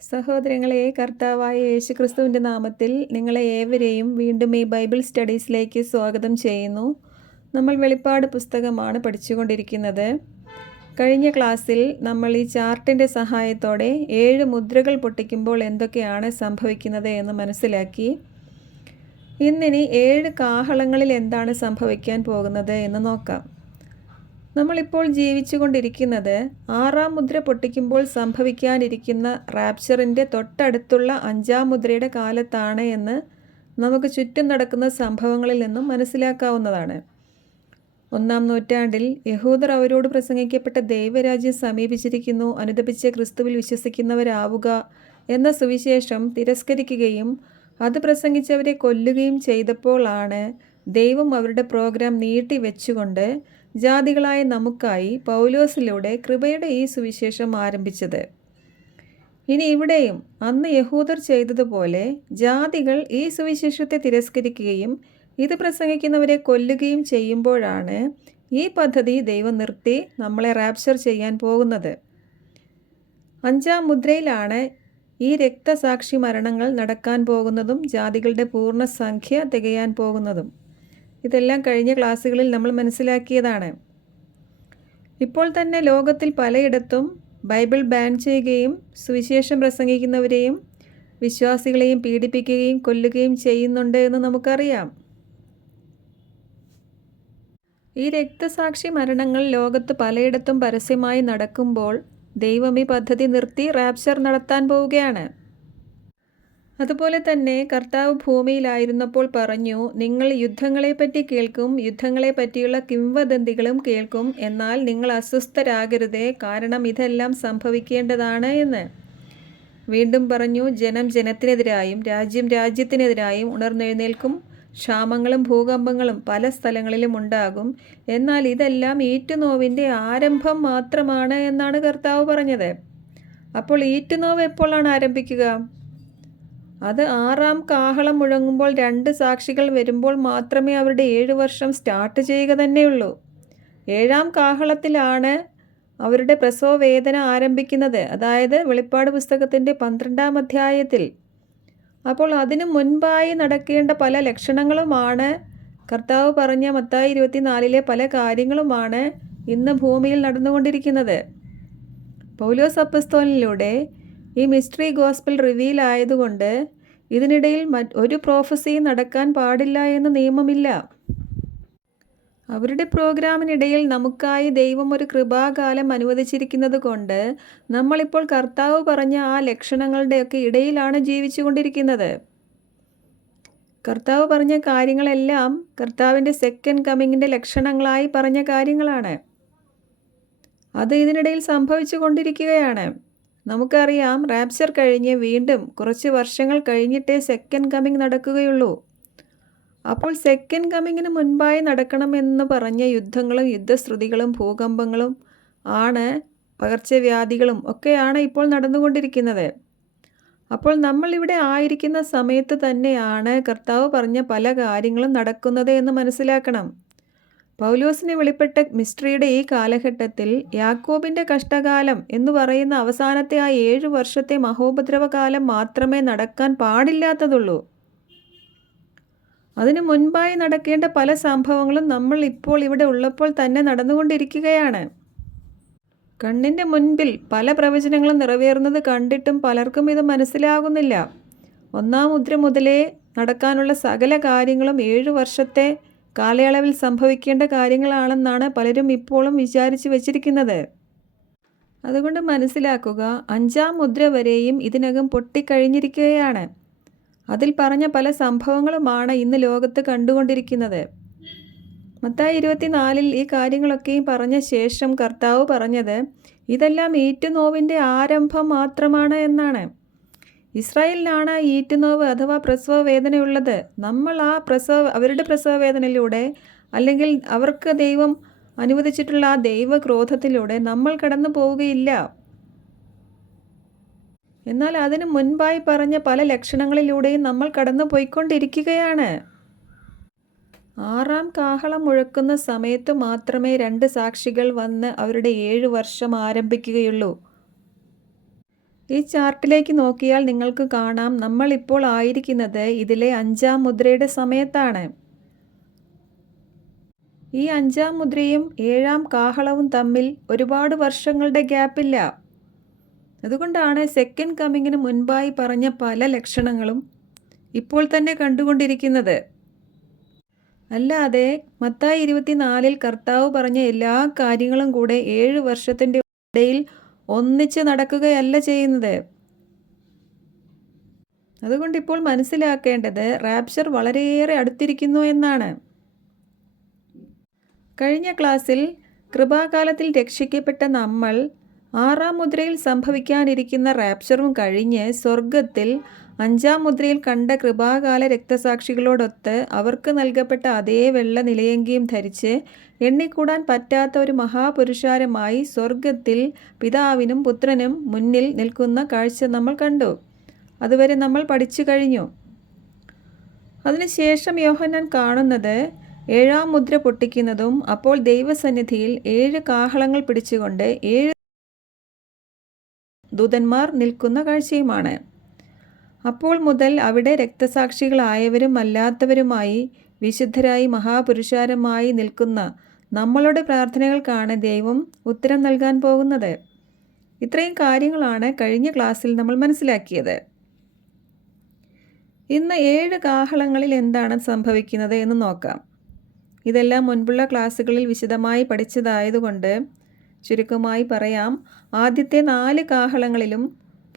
സഹോദരങ്ങളെ, കർത്താവായ യേശുക്രിസ്തുവിൻ്റെ നാമത്തിൽ നിങ്ങളെ ഏവരെയും വീണ്ടും ഈ ബൈബിൾ സ്റ്റഡീസിലേക്ക് സ്വാഗതം ചെയ്യുന്നു. നമ്മൾ വെളിപ്പാട് പുസ്തകമാണ് പഠിച്ചുകൊണ്ടിരിക്കുന്നത്. കഴിഞ്ഞ ക്ലാസ്സിൽ നമ്മൾ ഈ ചാർട്ടിൻ്റെ സഹായത്തോടെ 7 മുദ്രകൾ പൊട്ടിക്കുമ്പോൾ എന്തൊക്കെയാണ് സംഭവിക്കുന്നത് എന്ന് മനസ്സിലാക്കി. ഇന്നിനി 7 കാഹളങ്ങളിൽ എന്താണ് സംഭവിക്കാൻ പോകുന്നത് എന്ന് നോക്കാം. നമ്മളിപ്പോൾ ജീവിച്ചുകൊണ്ടിരിക്കുന്നത് 6-ാം മുദ്ര പൊട്ടിക്കുമ്പോൾ സംഭവിക്കാനിരിക്കുന്ന റാപ്ചറിൻ്റെ തൊട്ടടുത്തുള്ള 5-ാം മുദ്രയുടെ കാലത്താണ് എന്ന് നമുക്ക് ചുറ്റും നടക്കുന്ന സംഭവങ്ങളിൽ നിന്നും മനസ്സിലാക്കാവുന്നതാണ്. 1-ാം നൂറ്റാണ്ടിൽ യഹൂദർ അവരോട് പ്രസംഗിക്കപ്പെട്ട ദൈവരാജ്യം സമീപിച്ചിരിക്കുന്നു, അനുദപിച്ച് ക്രിസ്തുവിൽ വിശ്വസിക്കുന്നവരാവുക എന്ന സുവിശേഷം തിരസ്കരിക്കുകയും അത് പ്രസംഗിച്ചവരെ കൊല്ലുകയും ചെയ്തപ്പോഴാണ് ദൈവം അവരുടെ പ്രോഗ്രാം നീട്ടിവെച്ചുകൊണ്ട് ജാതികളായ നമുക്കായി പൗലോസിലൂടെ കൃപയുടെ ഈ സുവിശേഷം ആരംഭിച്ചത്. ഇനി ഇവിടെയും അന്ന് യഹൂദർ ചെയ്തതുപോലെ ജാതികൾ ഈ സുവിശേഷത്തെ തിരസ്കരിക്കുകയും ഇത് പ്രസംഗിക്കുന്നവരെ കൊല്ലുകയും ചെയ്യുമ്പോഴാണ് ഈ പദ്ധതി ദൈവം നിർത്തി നമ്മളെ റാപ്ചർ ചെയ്യാൻ പോകുന്നത്. 5-ാം മുദ്രയിലാണ് ഈ രക്തസാക്ഷി മരണങ്ങൾ നടക്കാൻ പോകുന്നതും ജാതികളുടെ പൂർണ്ണ സംഖ്യ തികയാൻ പോകുന്നതും. ഇതെല്ലാം കഴിഞ്ഞ ക്ലാസ്സുകളിൽ നമ്മൾ മനസ്സിലാക്കിയതാണ്. ഇപ്പോൾ തന്നെ ലോകത്തിൽ പലയിടത്തും ബൈബിൾ ബാൻ ചെയ്യുകയും സുവിശേഷം പ്രസംഗിക്കുന്നവരെയും വിശ്വാസികളെയും പീഡിപ്പിക്കുകയും കൊല്ലുകയും ചെയ്യുന്നുണ്ട് എന്ന് നമുക്കറിയാം. ഈ രക്തസാക്ഷി മരണങ്ങൾ ലോകത്ത് പലയിടത്തും പരസ്യമായി നടക്കുമ്പോൾ ദൈവം ഈ പദ്ധതി നിർത്തി റാപ്ചർ നടത്താൻ പോവുകയാണ്. അതുപോലെ തന്നെ കർത്താവ് ഭൂമിയിലായിരുന്നപ്പോൾ പറഞ്ഞു, നിങ്ങൾ യുദ്ധങ്ങളെപ്പറ്റി കേൾക്കും, യുദ്ധങ്ങളെ പറ്റിയുള്ള കിംവദന്തികളും കേൾക്കും, എന്നാൽ നിങ്ങൾ അസ്വസ്ഥരാകരുതേ, കാരണം ഇതെല്ലാം സംഭവിക്കേണ്ടതാണ് എന്ന്. വീണ്ടും പറഞ്ഞു, ജനം ജനത്തിനെതിരായും രാജ്യം രാജ്യത്തിനെതിരായും ഉണർന്നെഴുന്നേൽക്കും, ക്ഷാമങ്ങളും ഭൂകമ്പങ്ങളും പല സ്ഥലങ്ങളിലും ഉണ്ടാകും, എന്നാൽ ഇതെല്ലാം ഈറ്റുനോവിൻ്റെ ആരംഭം മാത്രമാണ് എന്നാണ് കർത്താവ് പറഞ്ഞത്. അപ്പോൾ ഈറ്റുനോവ് എപ്പോഴാണ് ആരംഭിക്കുക? അത് 6-ാം കാഹളം മുഴങ്ങുമ്പോൾ 2 സാക്ഷികൾ വരുമ്പോൾ മാത്രമേ അവരുടെ 7 വർഷം സ്റ്റാർട്ട് ചെയ്യുക തന്നെയുള്ളൂ. 7-ാം കാഹളത്തിലാണ് അവരുടെ പ്രസവ വേദന ആരംഭിക്കുന്നത്, അതായത് വെളിപ്പാട് പുസ്തകത്തിൻ്റെ 12-ാം അധ്യായത്തിൽ. അപ്പോൾ അതിനു മുൻപായി നടക്കേണ്ട പല ലക്ഷണങ്ങളുമാണ് കർത്താവ് പറഞ്ഞ മത്തായി 24-ലെ പല കാര്യങ്ങളുമാണ് ഇന്ന് ഭൂമിയിൽ നടന്നുകൊണ്ടിരിക്കുന്നത്. പൗലോസ് അപ്പസ്തോലനിലൂടെ ഈ മിസ്റ്ററി ഗോസ്പൽ റിവീൽ ആയതുകൊണ്ട് ഇതിനിടയിൽ ഒരു പ്രോഫസിയും നടക്കാൻ പാടില്ല എന്ന് നിയമമില്ല. അവരുടെ പ്രോഗ്രാമിനിടയിൽ നമുക്കായി ദൈവം ഒരു കൃപാകാലം അനുവദിച്ചിരിക്കുന്നത് കൊണ്ട് നമ്മളിപ്പോൾ കർത്താവ് പറഞ്ഞ ആ ലക്ഷണങ്ങളുടെയൊക്കെ ഇടയിലാണ് ജീവിച്ചു കൊണ്ടിരിക്കുന്നത്. കർത്താവ് പറഞ്ഞ കാര്യങ്ങളെല്ലാം കർത്താവിൻ്റെ സെക്കൻഡ് കമ്മിങ്ങിൻ്റെ ലക്ഷണങ്ങളായി പറഞ്ഞ കാര്യങ്ങളാണ്. അത് ഇതിനിടയിൽ സംഭവിച്ചു കൊണ്ടിരിക്കുകയാണ്. നമുക്കറിയാം, റാപ്ചർ കഴിഞ്ഞ് വീണ്ടും കുറച്ച് വർഷങ്ങൾ കഴിഞ്ഞിട്ടേ സെക്കൻഡ് കമ്മിങ് നടക്കുകയുള്ളൂ. അപ്പോൾ സെക്കൻഡ് കമ്മിങ്ങിന് മുൻപായി നടക്കണമെന്ന് പറഞ്ഞ യുദ്ധങ്ങളും യുദ്ധശ്രുതികളും ഭൂകമ്പങ്ങളും ആണ്, പകർച്ചവ്യാധികളും ഒക്കെയാണ് ഇപ്പോൾ നടന്നുകൊണ്ടിരിക്കുന്നത്. അപ്പോൾ നമ്മളിവിടെ ആയിരിക്കുന്ന സമയത്ത് തന്നെയാണ് കർത്താവ് പറഞ്ഞ പല കാര്യങ്ങളും നടക്കുന്നത് എന്ന് മനസ്സിലാക്കണം. പൗലോസിന് വെളിപ്പെട്ട മിസ്റ്ററിയുടെ ഈ കാലഘട്ടത്തിൽ യാക്കോബിൻ്റെ കഷ്ടകാലം എന്ന് പറയുന്ന അവസാനത്തെ ആ 7 വർഷത്തെ മഹോപദ്രവകാലം മാത്രമേ നടക്കാൻ പാടില്ലാത്തതുള്ളൂ. അതിനു മുൻപായി നടക്കേണ്ട പല സംഭവങ്ങളും നമ്മൾ ഇപ്പോൾ ഇവിടെ ഉള്ളപ്പോൾ തന്നെ നടന്നുകൊണ്ടിരിക്കുകയാണ്. കണ്ണിൻ്റെ മുൻപിൽ പല പ്രവചനങ്ങളും നിറവേറുന്നത് കണ്ടിട്ടും പലർക്കും ഇത് മനസ്സിലാകുന്നില്ല. 1-ാം മുദ്ര മുതലേ നടക്കാനുള്ള സകല കാര്യങ്ങളും 7 വർഷത്തെ കാലയളവിൽ സംഭവിക്കേണ്ട കാര്യങ്ങളാണെന്നാണ് പലരും ഇപ്പോഴും വിചാരിച്ചു വച്ചിരിക്കുന്നത്. അതുകൊണ്ട് മനസ്സിലാക്കുക, 5-ാം മുദ്ര വരെയും ഇതിനകം പൊട്ടിക്കഴിഞ്ഞിരിക്കുകയാണ്. അതിൽ പറഞ്ഞ പല സംഭവങ്ങളുമാണ് ഇന്ന് ലോകത്ത് കണ്ടുകൊണ്ടിരിക്കുന്നത്. മത്തായി 24-ൽ ഈ കാര്യങ്ങളൊക്കെയും പറഞ്ഞ ശേഷം കർത്താവ് പറഞ്ഞത് ഇതെല്ലാം ഈറ്റുനോവിൻ്റെ ആരംഭം മാത്രമാണ് എന്നാണ്. ഇസ്രായേലിനാണ് ഈറ്റുനോവ് അഥവാ പ്രസവ വേദനയുള്ളത്. നമ്മൾ അവരുടെ പ്രസവ വേദനയിലൂടെ അല്ലെങ്കിൽ അവർക്ക് ദൈവം അനുവദിച്ചിട്ടുള്ള ആ ദൈവക്രോധത്തിലൂടെ നമ്മൾ കടന്നു പോവുകയില്ല. എന്നാൽ അതിനു മുൻപായി പറഞ്ഞ പല ലക്ഷണങ്ങളിലൂടെയും നമ്മൾ കടന്നു പോയിക്കൊണ്ടിരിക്കുകയാണ്. 6-ാം കാഹളം മുഴക്കുന്ന സമയത്ത് മാത്രമേ 2 സാക്ഷികൾ വന്ന് അവരുടെ 7 വർഷം ആരംഭിക്കുകയുള്ളൂ. ഈ ചാർട്ടിലേക്ക് നോക്കിയാൽ നിങ്ങൾക്ക് കാണാം നമ്മളിപ്പോൾ ആയിരിക്കുന്നത് ഇതിലെ 5-ാം മുദ്രയുടെ സമയത്താണ്. ഈ 5-ാം മുദ്രയും 7-ാം കാഹളവും തമ്മിൽ ഒരുപാട് വർഷങ്ങളുടെ ഗ്യാപ്പില്ല. അതുകൊണ്ടാണ് സെക്കൻഡ് കമ്മിങ്ങിന് മുൻപായി പറഞ്ഞ പല ലക്ഷണങ്ങളും ഇപ്പോൾ തന്നെ കണ്ടുകൊണ്ടിരിക്കുന്നത്. അല്ലാതെ മത്തായി 24 കർത്താവ് പറഞ്ഞ എല്ലാ കാര്യങ്ങളും കൂടെ 7 വർഷത്തിൻ്റെ ഇടയിൽ ഒന്നിച്ച് നടക്കുകയല്ല ചെയ്യുന്നത്. അതുകൊണ്ട് ഇപ്പോൾ മനസ്സിലാക്കേണ്ടത് റാപ്ചർ വളരെയേറെ അടുത്തിരിക്കുന്നു എന്നാണ്. കഴിഞ്ഞ ക്ലാസ്സിൽ കൃപാകാലത്തിൽ രക്ഷിക്കപ്പെട്ട നമ്മൾ 6-ാം മുദ്രയിൽ സംഭവിക്കാനിരിക്കുന്ന റാപ്ചറും കഴിഞ്ഞ് സ്വർഗത്തിൽ 5-ാം മുദ്രയിൽ കണ്ട കൃപാകാല രക്തസാക്ഷികളോടൊത്ത് അവർക്ക് നൽകപ്പെട്ട അതേ വെള്ള നിലയങ്കിയും ധരിച്ച് എണ്ണിക്കൂടാൻ പറ്റാത്ത ഒരു മഹാപുരുഷാരമായി സ്വർഗത്തിൽ പിതാവിനും പുത്രനും മുന്നിൽ നിൽക്കുന്ന കാഴ്ച നമ്മൾ കണ്ടു. അതുവരെ നമ്മൾ പഠിച്ചു കഴിഞ്ഞു. അതിനുശേഷം യോഹന്നാൻ കാണുന്നത് 7-ാം മുദ്ര പൊട്ടിക്കുന്നതും അപ്പോൾ ദൈവസന്നിധിയിൽ 7 കാഹളങ്ങൾ പിടിച്ചുകൊണ്ട് 7 ദൂതന്മാർ നിൽക്കുന്ന കാഴ്ചയുമാണ്. അപ്പോൾ മുതൽ അവിടെ രക്തസാക്ഷികളായവരും അല്ലാത്തവരുമായി വിശുദ്ധരായി മഹാപുരുഷാരമായി നിൽക്കുന്ന നമ്മളുടെ പ്രാർത്ഥനകൾക്കാണ് ദൈവം ഉത്തരം നൽകാൻ പോകുന്നത്. ഇത്രയും കാര്യങ്ങളാണ് കഴിഞ്ഞ ക്ലാസ്സിൽ നമ്മൾ മനസ്സിലാക്കിയത്. ഇന്ന് 7 കാഹളങ്ങളിൽ എന്താണ് സംഭവിക്കുന്നത് എന്ന് നോക്കാം. ഇതെല്ലാം മുൻപുള്ള ക്ലാസ്സുകളിൽ വിശദമായി പഠിച്ചതായതുകൊണ്ട് ചുരുക്കമായി പറയാം. ആദ്യത്തെ 4 കാഹളങ്ങളിലും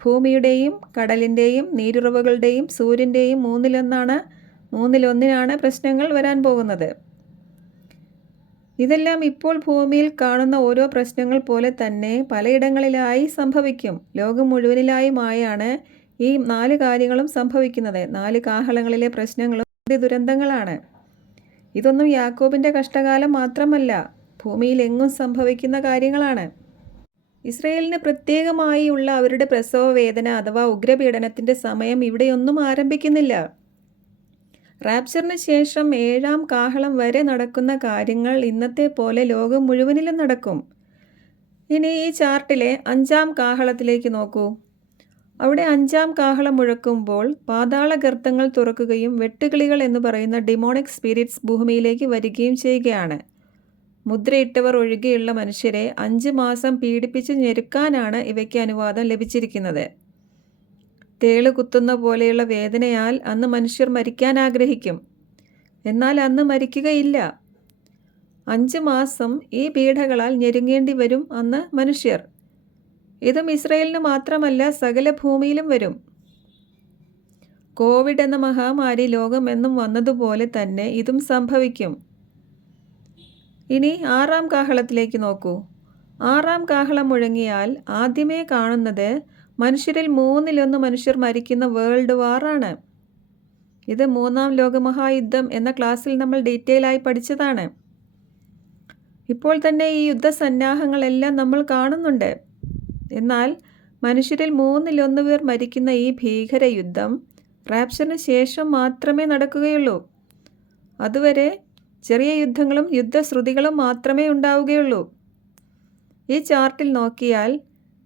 ഭൂമിയുടെയും കടലിൻ്റെയും നീരുറവുകളുടെയും സൂര്യൻ്റെയും മൂന്നിലൊന്നിനാണ് പ്രശ്നങ്ങൾ വരാൻ പോകുന്നത്. ഇതെല്ലാം ഇപ്പോൾ ഭൂമിയിൽ കാണുന്ന ഓരോ പ്രശ്നങ്ങൾ പോലെ തന്നെ പലയിടങ്ങളിലായി സംഭവിക്കും. ലോകം മുഴുവനിലായുമായാണ് ഈ 4 കാര്യങ്ങളും സംഭവിക്കുന്നത്. 4 കാഹളങ്ങളിലെ പ്രശ്നങ്ങളും ദുരന്തങ്ങളാണ്. ഇതൊന്നും യാക്കോബിൻ്റെ കഷ്ടകാലം മാത്രമല്ല, ഭൂമിയിൽ എങ്ങും സംഭവിക്കുന്ന കാര്യങ്ങളാണ്. ഇസ്രയേലിന് പ്രത്യേകമായി ഉള്ള അവരുടെ പ്രസവ വേദന അഥവാ ഉഗ്രപീഡനത്തിൻ്റെ സമയം ഇവിടെയൊന്നും ആരംഭിക്കുന്നില്ല. റാപ്ചറിന് ശേഷം 7-ാം കാഹളം വരെ നടക്കുന്ന കാര്യങ്ങൾ ഇന്നത്തെ പോലെ ലോകം മുഴുവനിലും നടക്കും. ഇനി ഈ ചാർട്ടിലെ 5-ാം കാഹളത്തിലേക്ക് നോക്കൂ. അവിടെ 5-ാം കാഹളം മുഴക്കുമ്പോൾ പാതാള ഗർത്തങ്ങൾ തുറക്കുകയും വെട്ടുകിളികൾ എന്ന് പറയുന്ന ഡിമോണിക് സ്പിരിറ്റ്സ് ഭൂമിയിലേക്ക് വരികയും ചെയ്യുകയാണ്. മുദ്രയിട്ടവർ ഒഴികെയുള്ള മനുഷ്യരെ 5 മാസം പീഡിപ്പിച്ച് ഞെരുക്കാനാണ് ഇവയ്ക്ക് അനുവാദം ലഭിച്ചിരിക്കുന്നത്. തേള് കുത്തുന്ന പോലെയുള്ള വേദനയാൽ അന്ന് മനുഷ്യർ മരിക്കാൻ ആഗ്രഹിക്കും. എന്നാൽ അന്ന് മരിക്കുകയില്ല. 5 മാസം ഈ പീഡകളാൽ ഞെരുങ്ങേണ്ടി വരും അന്ന് മനുഷ്യർ. ഇതും ഇസ്രയേലിന് മാത്രമല്ല, സകല ഭൂമിയിലും വരും. കോവിഡ് എന്ന മഹാമാരി ലോകമെന്നും വന്നതുപോലെ തന്നെ ഇതും സംഭവിക്കും. ഇനി 6-ാം കാഹളത്തിലേക്ക് നോക്കൂ. 6-ാം കാഹളം മുഴങ്ങിയാൽ ആദ്യമേ കാണുന്നത് മനുഷ്യരിൽ 1/3 മനുഷ്യർ മരിക്കുന്ന വേൾഡ് വാറാണ്. ഇത് 3-ാം ലോകമഹായുദ്ധം എന്ന ക്ലാസ്സിൽ നമ്മൾ ഡീറ്റെയിൽ ആയി പഠിച്ചതാണ്. ഇപ്പോൾ തന്നെ ഈ യുദ്ധസന്നാഹങ്ങളെല്ലാം നമ്മൾ കാണുന്നുണ്ട്. എന്നാൽ മനുഷ്യരിൽ 1/3 പേർ മരിക്കുന്ന ഈ ഭീകര യുദ്ധം റാപ്ചറിന് ശേഷം മാത്രമേ നടക്കുകയുള്ളൂ. അതുവരെ ചെറിയ യുദ്ധങ്ങളും യുദ്ധശ്രുതികളും മാത്രമേ ഉണ്ടാവുകയുള്ളൂ. ഈ ചാർട്ടിൽ നോക്കിയാൽ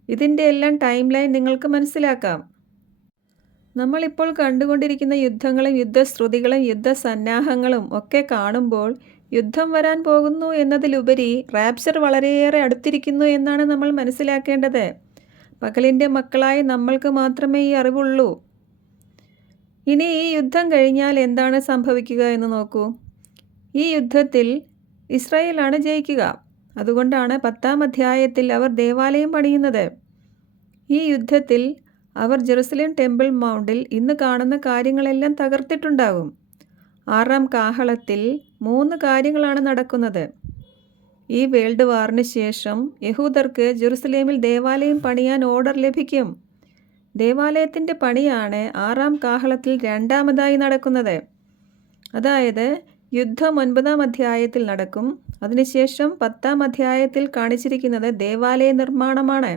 ഇതിൻ്റെ എല്ലാം ടൈം ലൈൻ നിങ്ങൾക്ക് മനസ്സിലാക്കാം. നമ്മളിപ്പോൾ കണ്ടുകൊണ്ടിരിക്കുന്ന യുദ്ധങ്ങളും യുദ്ധശ്രുതികളും യുദ്ധസന്നാഹങ്ങളും ഒക്കെ കാണുമ്പോൾ യുദ്ധം വരാൻ പോകുന്നു എന്നതിലുപരി റാപ്ചർ വളരെയേറെ അടുത്തിരിക്കുന്നു എന്നാണ് നമ്മൾ മനസ്സിലാക്കേണ്ടത്. പകലിൻ്റെ മക്കളായി നമ്മൾക്ക് മാത്രമേ ഈ അറിവുള്ളൂ. ഇനി ഈ യുദ്ധം കഴിഞ്ഞാൽ എന്താണ് സംഭവിക്കുക എന്ന് നോക്കൂ. ഈ യുദ്ധത്തിൽ ഇസ്രായേലാണ് ജയിക്കുക. അതുകൊണ്ടാണ് 10-ാം അധ്യായത്തിൽ അവർ ദേവാലയം പണിയുന്നത്. ഈ യുദ്ധത്തിൽ അവർ ജെറുസലേം ടെമ്പിൾ മൗണ്ടിൽ ഇന്ന് കാണുന്ന കാര്യങ്ങളെല്ലാം തകർത്തിട്ടുണ്ടാകും. 6-ാം കാഹളത്തിൽ 3 കാര്യങ്ങളാണ് നടക്കുന്നത്. ഈ വേൾഡ് വാറിന് ശേഷം യഹൂദർക്ക് ജെറുസലേമിൽ ദേവാലയം പണിയാൻ ഓർഡർ ലഭിക്കും. ദേവാലയത്തിൻ്റെ പണിയാണ് 6-ാം കാഹളത്തിൽ 2ാമതായി നടക്കുന്നത്. അതായത് യുദ്ധം 9-ാം അധ്യായത്തിൽ നടക്കും. അതിനുശേഷം 10-ാം അധ്യായത്തിൽ കാണിച്ചിരിക്കുന്നത് ദേവാലയ നിർമ്മാണമാണ്.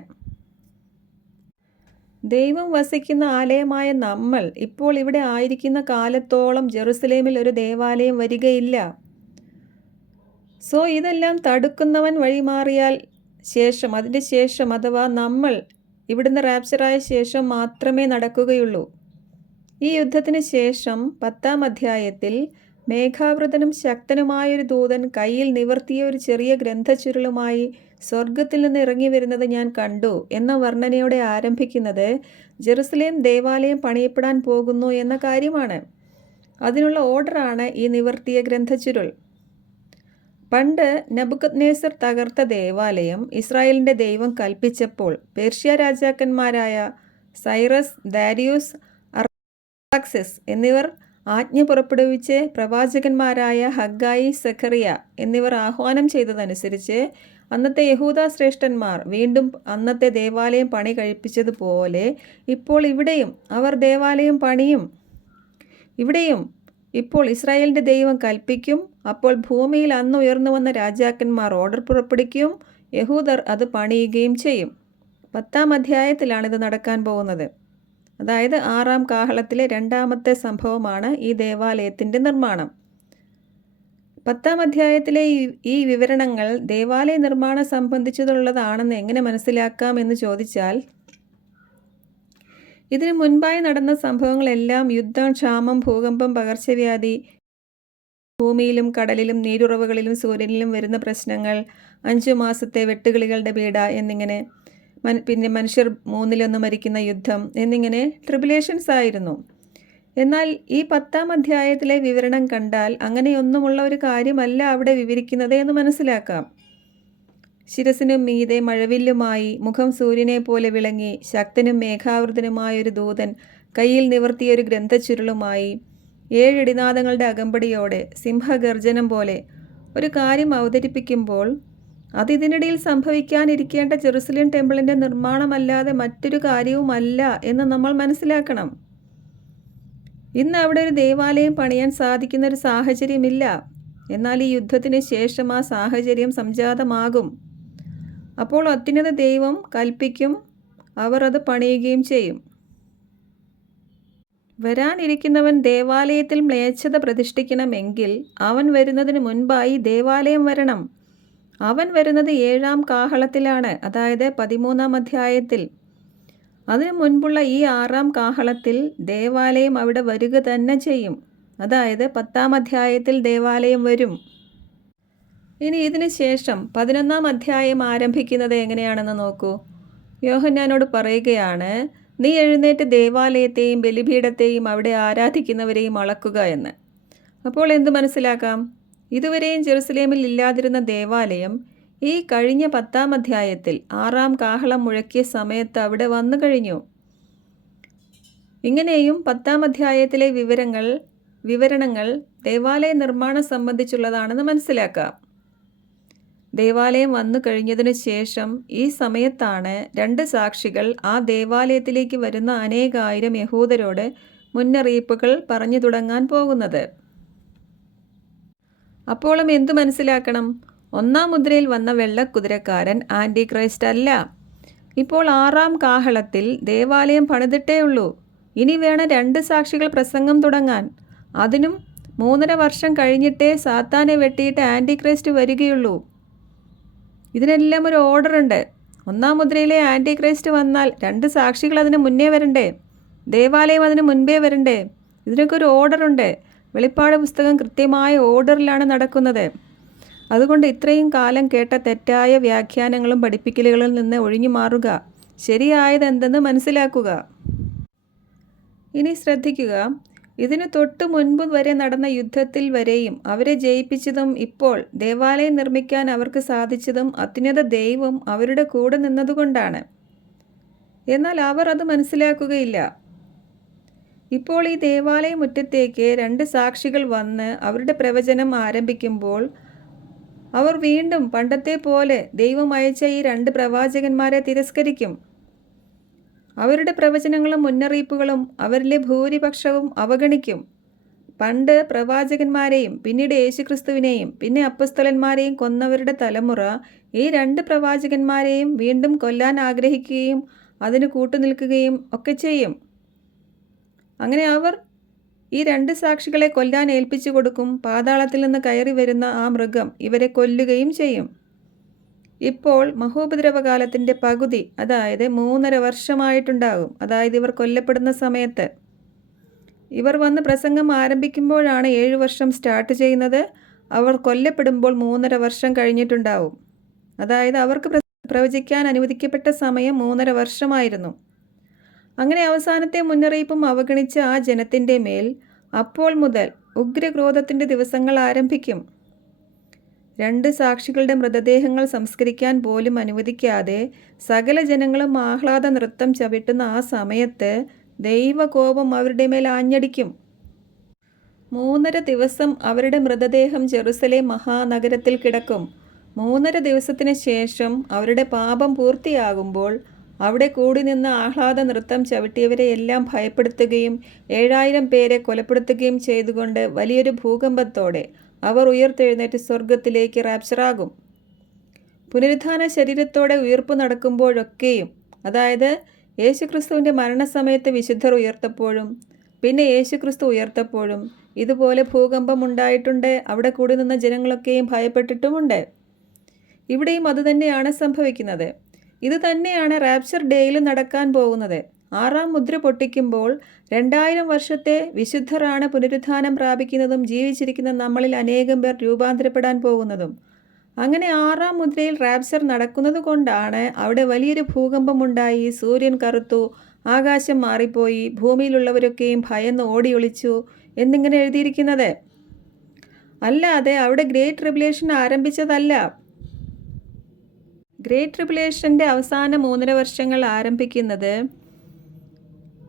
ദൈവം വസിക്കുന്ന ആലയമായ നമ്മൾ ഇപ്പോൾ ഇവിടെ ആയിരിക്കുന്ന കാലത്തോളം ജെറുസലേമിൽ ഒരു ദേവാലയം വരികയില്ല. ഇതെല്ലാം തടുക്കുന്നവൻ വഴിമാറിയാൽ അതിൻ്റെ ശേഷം അഥവാ നമ്മൾ ഇവിടുന്ന് റാപ്ചറായ ശേഷം മാത്രമേ നടക്കുകയുള്ളൂ. ഈ യുദ്ധത്തിന് ശേഷം 10-ാം അധ്യായത്തിൽ മേഘാവൃതനും ശക്തനുമായൊരു ദൂതൻ കയ്യിൽ നിവർത്തിയ ഒരു ചെറിയ ഗ്രന്ഥച്ചുരുളുമായി സ്വർഗത്തിൽ നിന്ന് ഇറങ്ങി വരുന്നത് ഞാൻ കണ്ടു എന്ന വർണ്ണനയോടെ ആരംഭിക്കുന്നത് ജെറുസലേം ദേവാലയം പണിയപ്പെടാൻ പോകുന്നു എന്ന കാര്യമാണ്. അതിനുള്ള ഓർഡറാണ് ഈ നിവർത്തിയ ഗ്രന്ഥച്ചുരുൾ. പണ്ട് നെബൂഖദ്നേസർ തകർത്ത ദേവാലയം ഇസ്രായേലിൻ്റെ ദൈവം കൽപ്പിച്ചപ്പോൾ പേർഷ്യ രാജാക്കന്മാരായ സൈറസ്, ദാരിയൂസ്, അർത്താക്സിസ് എന്നിവർ ആജ്ഞ പുറപ്പെടുവിച്ച് പ്രവാചകന്മാരായ ഹഗ്ഗായി, സെഖറിയ എന്നിവർ ആഹ്വാനം ചെയ്തതനുസരിച്ച് അന്നത്തെ യഹൂദ ശ്രേഷ്ഠന്മാർ വീണ്ടും അന്നത്തെ ദേവാലയം പണി കഴിപ്പിച്ചതുപോലെ ഇപ്പോൾ ഇവിടെയും അവർ ദേവാലയം പണിയും. ഇവിടെയും ഇപ്പോൾ ഇസ്രായേലിൻ്റെ ദൈവം കൽപ്പിക്കും. അപ്പോൾ ഭൂമിയിൽ അന്ന് ഉയർന്നു വന്ന രാജാക്കന്മാർ ഓർഡർ പുറപ്പെടുവിക്കും. യഹൂദർ അത് പണിയുകയും ചെയ്യും. 10-ാം അധ്യായത്തിലാണിത് നടക്കാൻ പോകുന്നത്. അതായത് 6-ാം കാഹളത്തിലെ 2ാമത്തെ സംഭവമാണ് ഈ ദേവാലയത്തിൻ്റെ നിർമ്മാണം. 10-ാം അധ്യായത്തിലെ ഈ വിവരണങ്ങൾ ദേവാലയ നിർമ്മാണം സംബന്ധിച്ചുള്ളതാണെന്ന് എങ്ങനെ മനസ്സിലാക്കാം എന്ന് ചോദിച്ചാൽ, ഇതിനു മുൻപായി നടന്ന സംഭവങ്ങളെല്ലാം യുദ്ധം, ക്ഷാമം, ഭൂകമ്പം, പകർച്ചവ്യാധി, ഭൂമിയിലും കടലിലും നീരുറവുകളിലും സൂര്യനിലും വരുന്ന പ്രശ്നങ്ങൾ, 5 മാസത്തെ വെട്ടുകിളികളുടെ പീഡ എന്നിങ്ങനെ, പിന്നെ മനുഷ്യർ 1/3 മരിക്കുന്ന യുദ്ധം എന്നിങ്ങനെ ട്രിബുലേഷൻസ് ആയിരുന്നു. എന്നാൽ ഈ 10-ാം അധ്യായത്തിലെ വിവരണം കണ്ടാൽ അങ്ങനെയൊന്നുമുള്ള ഒരു കാര്യമല്ല അവിടെ വിവരിക്കുന്നത് എന്ന് മനസ്സിലാക്കാം. ശിരസിനും മീതെ മഴവില്ലുമായി, മുഖം സൂര്യനെ പോലെ വിളങ്ങി, ശക്തനും മേഘാവൃതനുമായൊരു ദൂതൻ കയ്യിൽ നിവർത്തിയൊരു ഗ്രന്ഥച്ചുരുളുമായി 7 ഇടിനാദങ്ങളുടെ അകമ്പടിയോടെ സിംഹഗർജനം പോലെ ഒരു കാര്യം അവതരിപ്പിക്കുമ്പോൾ അത് ഇതിനിടയിൽ സംഭവിക്കാനിരിക്കേണ്ട ജെറുസലേം ടെമ്പിളിൻ്റെ നിർമ്മാണമല്ലാതെ മറ്റൊരു കാര്യവുമല്ല എന്ന് നമ്മൾ മനസ്സിലാക്കണം. ഇന്ന് അവിടെ ഒരു ദേവാലയം പണിയാൻ സാധിക്കുന്ന ഒരു സാഹചര്യമില്ല. എന്നാൽ ഈ യുദ്ധത്തിന് ശേഷം ആ സാഹചര്യം സംജാതമാകും. അപ്പോൾ അത്യുന്നത ദൈവം കൽപ്പിക്കും, അവർ അത് പണിയുകയും ചെയ്യും. വരാനിരിക്കുന്നവൻ ദേവാലയത്തിൽ മ്ലേച്ഛത പ്രതിഷ്ഠിക്കണമെങ്കിൽ അവൻ വരുന്നതിന് മുൻപായി ദേവാലയം വരണം. അവൻ വരുന്നത് 7-ാം കാഹളത്തിലാണ്, അതായത് 13-ാം അധ്യായത്തിൽ. അതിനു മുൻപുള്ള ഈ 6-ാം കാഹളത്തിൽ ദേവാലയം അവിടെ വരിക തന്നെ ചെയ്യും. അതായത് 10-ാം അധ്യായത്തിൽ ദേവാലയം വരും. ഇനി ഇതിന് ശേഷം 11-ാം അധ്യായം ആരംഭിക്കുന്നത് എങ്ങനെയാണെന്ന് നോക്കൂ. യോഹന്നാനോട് പറയുകയാണ്, നീ എഴുന്നേറ്റ് ദേവാലയത്തെയും ബലിപീഠത്തെയും അവിടെ ആരാധിക്കുന്നവരെയും അളക്കുക എന്ന്. അപ്പോൾ എന്ത് മനസ്സിലാക്കാം? ഇതുവരെയും ജെറുസലേമിൽ ഇല്ലാതിരുന്ന ദേവാലയം ഈ കഴിഞ്ഞ 10-ാം അധ്യായത്തിൽ 6-ാം കാഹളം മുഴക്കിയ സമയത്ത് അവിടെ വന്നു കഴിഞ്ഞു. ഇങ്ങനെയും 10-ാം അധ്യായത്തിലെ വിവരണങ്ങൾ ദേവാലയ നിർമ്മാണം സംബന്ധിച്ചുള്ളതാണെന്ന് മനസ്സിലാക്കാം. ദേവാലയം വന്നു കഴിഞ്ഞതിനു ശേഷം ഈ സമയത്താണ് 2 സാക്ഷികൾ ആ ദേവാലയത്തിലേക്ക് വരുന്ന അനേകായിരം യഹൂദരോട് മുന്നറിയിപ്പുകൾ പറഞ്ഞു തുടങ്ങാൻ പോകുന്നത്. അപ്പോഴും എന്തു മനസ്സിലാക്കണം? 1-ാം മുദ്രയിൽ വന്ന വെള്ളക്കുതിരക്കാരൻ ആൻറ്റി ക്രൈസ്റ്റ് അല്ല. ഇപ്പോൾ 6-ാം കാഹളത്തിൽ ദേവാലയം പണിതിട്ടേ ഉള്ളൂ. ഇനി വേണം 2 സാക്ഷികൾ പ്രസംഗം തുടങ്ങാൻ. അതിനും 3.5 വർഷം കഴിഞ്ഞിട്ടേ സാത്താനെ വെട്ടിയിട്ട് ആൻറ്റി ക്രൈസ്റ്റ് വരികയുള്ളൂ. ഇതിനെല്ലാം ഒരു ഓർഡറുണ്ട്. 1-ാം മുദ്രയിലെ ആൻറ്റി ക്രൈസ്റ്റ് വന്നാൽ 2 സാക്ഷികൾ അതിന് മുന്നേ വരണ്ടേ? ദേവാലയം അതിന് മുൻപേ വരണ്ടേ? ഇതിനൊക്കെ ഒരു ഓർഡറുണ്ട്. വെളിപ്പാട് പുസ്തകം കൃത്യമായ ഓർഡറിലാണ് നടക്കുന്നത്. അതുകൊണ്ട് ഇത്രയും കാലം കേട്ട തെറ്റായ വ്യാഖ്യാനങ്ങളും പഠിപ്പിക്കലുകളിൽ നിന്ന് ഒഴിഞ്ഞു മാറുക, ശരിയായത് എന്തെന്ന് മനസ്സിലാക്കുക. ഇനി ശ്രദ്ധിക്കുക, ഇതിനു തൊട്ടു മുൻപ് വരെ നടന്ന യുദ്ധത്തിൽ വരെയും അവരെ ജയിപ്പിച്ചതും ഇപ്പോൾ ദേവാലയം നിർമ്മിക്കാൻ അവർക്ക് സാധിച്ചതും അത്യുന്നത ദൈവം അവരുടെ കൂടെ നിന്നതുകൊണ്ടാണ്. എന്നാൽ അവർ അത് മനസ്സിലാക്കുകയില്ല. ഇപ്പോൾ ഈ ദേവാലയ മുറ്റത്തേക്ക് 2 സാക്ഷികൾ വന്ന് അവരുടെ പ്രവചനം ആരംഭിക്കുമ്പോൾ അവർ വീണ്ടും പണ്ടത്തെ പോലെ ദൈവം അയച്ച ഈ 2 പ്രവാചകന്മാരെ തിരസ്കരിക്കും. അവരുടെ പ്രവചനങ്ങളും മുന്നറിയിപ്പുകളും അവരിലെ ഭൂരിപക്ഷവും അവഗണിക്കും. പണ്ട് പ്രവാചകന്മാരെയും പിന്നീട് യേശുക്രിസ്തുവിനെയും പിന്നെ അപ്പസ്തലന്മാരെയും കൊന്നവരുടെ തലമുറ ഈ 2 പ്രവാചകന്മാരെയും വീണ്ടും കൊല്ലാൻ ആഗ്രഹിക്കുകയും അതിന് കൂട്ടുനിൽക്കുകയും ഒക്കെ ചെയ്യും. അങ്ങനെ അവർ ഈ 2 സാക്ഷികളെ കൊല്ലാൻ ഏൽപ്പിച്ചു കൊടുക്കും. പാതാളത്തിൽ നിന്ന് കയറി വരുന്ന ആ മൃഗം ഇവരെ കൊല്ലുകയും ചെയ്യും. ഇപ്പോൾ മഹോപദ്രവകാലത്തിൻ്റെ പകുതി, അതായത് 3.5 വർഷമായിട്ടുണ്ടാകും. അതായത് ഇവർ കൊല്ലപ്പെടുന്ന സമയത്ത്. ഇവർ വന്ന് പ്രസംഗം ആരംഭിക്കുമ്പോഴാണ് 7 വർഷം സ്റ്റാർട്ട് ചെയ്യുന്നത്. അവർ കൊല്ലപ്പെടുമ്പോൾ 3.5 വർഷം കഴിഞ്ഞിട്ടുണ്ടാവും. അതായത് അവർക്ക് പ്രവചിക്കാൻ അനുവദിക്കപ്പെട്ട സമയം 3.5 വർഷമായിരുന്നു. അങ്ങനെ അവസാനത്തെ മുന്നറിയിപ്പും അവഗണിച്ച ആ ജനത്തിൻ്റെ മേൽ അപ്പോൾ മുതൽ ഉഗ്രക്രോധത്തിൻ്റെ ദിവസങ്ങൾ ആരംഭിക്കും. 2 സാക്ഷികളുടെ മൃതദേഹങ്ങൾ സംസ്കരിക്കാൻ പോലും അനുവദിക്കാതെ സകല ജനങ്ങളും ആഹ്ലാദ നൃത്തം ചവിട്ടുന്ന ആ സമയത്ത് ദൈവകോപം അവരുടെ മേൽ ആഞ്ഞടിക്കും. 3.5 ദിവസം അവരുടെ മൃതദേഹം ജെറുസലേം മഹാനഗരത്തിൽ കിടക്കും. 3.5 ദിവസത്തിന് ശേഷം അവരുടെ പാപം പൂർത്തിയാകുമ്പോൾ അവിടെ കൂടി നിന്ന് ആഹ്ലാദ നൃത്തം ചവിട്ടിയവരെ എല്ലാം ഭയപ്പെടുത്തുകയും 7000 പേരെ കൊലപ്പെടുത്തുകയും ചെയ്തുകൊണ്ട് വലിയൊരു ഭൂകമ്പത്തോടെ അവർ ഉയർത്തെഴുന്നേറ്റ് സ്വർഗത്തിലേക്ക് റാപ്ചറാകും. പുനരുത്ഥാന ശരീരത്തോടെ ഉയർപ്പ് നടക്കുമ്പോഴൊക്കെയും, അതായത് യേശുക്രിസ്തുവിൻ്റെ മരണസമയത്ത് വിശുദ്ധർ ഉയർത്തപ്പോഴും പിന്നെ യേശുക്രിസ്തു ഉയർത്തപ്പോഴും ഇതുപോലെ ഭൂകമ്പം ഉണ്ടായിട്ടുണ്ട്. അവിടെ കൂടി നിന്ന ജനങ്ങളൊക്കെയും ഭയപ്പെട്ടിട്ടുമുണ്ട്. ഇവിടെയും അതുതന്നെയാണ് സംഭവിക്കുന്നത്. ഇത് തന്നെയാണ് റാപ്ചർ ഡേയിൽ നടക്കാൻ പോകുന്നത്. 6-ാം മുദ്ര പൊട്ടിക്കുമ്പോൾ 2000 വർഷത്തെ വിശുദ്ധരാണ് പുനരുത്ഥാനം പ്രാപിക്കുന്നതും ജീവിച്ചിരിക്കുന്ന നമ്മളിൽ അനേകം പേർ രൂപാന്തരപ്പെടാൻ പോകുന്നതും. അങ്ങനെ 6-ാം മുദ്രയിൽ റാപ്ചർ നടക്കുന്നത് കൊണ്ടാണ് അവിടെ വലിയൊരു ഭൂകമ്പമുണ്ടായി, സൂര്യൻ കറുത്തു, ആകാശം മാറിപ്പോയി, ഭൂമിയിലുള്ളവരൊക്കെയും ഭയന്ന് ഓടിയൊളിച്ചു എന്നിങ്ങനെ എഴുതിയിരിക്കുന്നത്. അല്ലാതെ അവിടെ ഗ്രേറ്റ് ട്രിബുലേഷൻ ആരംഭിച്ചതല്ല. ഗ്രേറ്റ് ട്രിബുലേഷൻ്റെ അവസാന 3.5 വർഷങ്ങൾ ആരംഭിക്കുന്നത്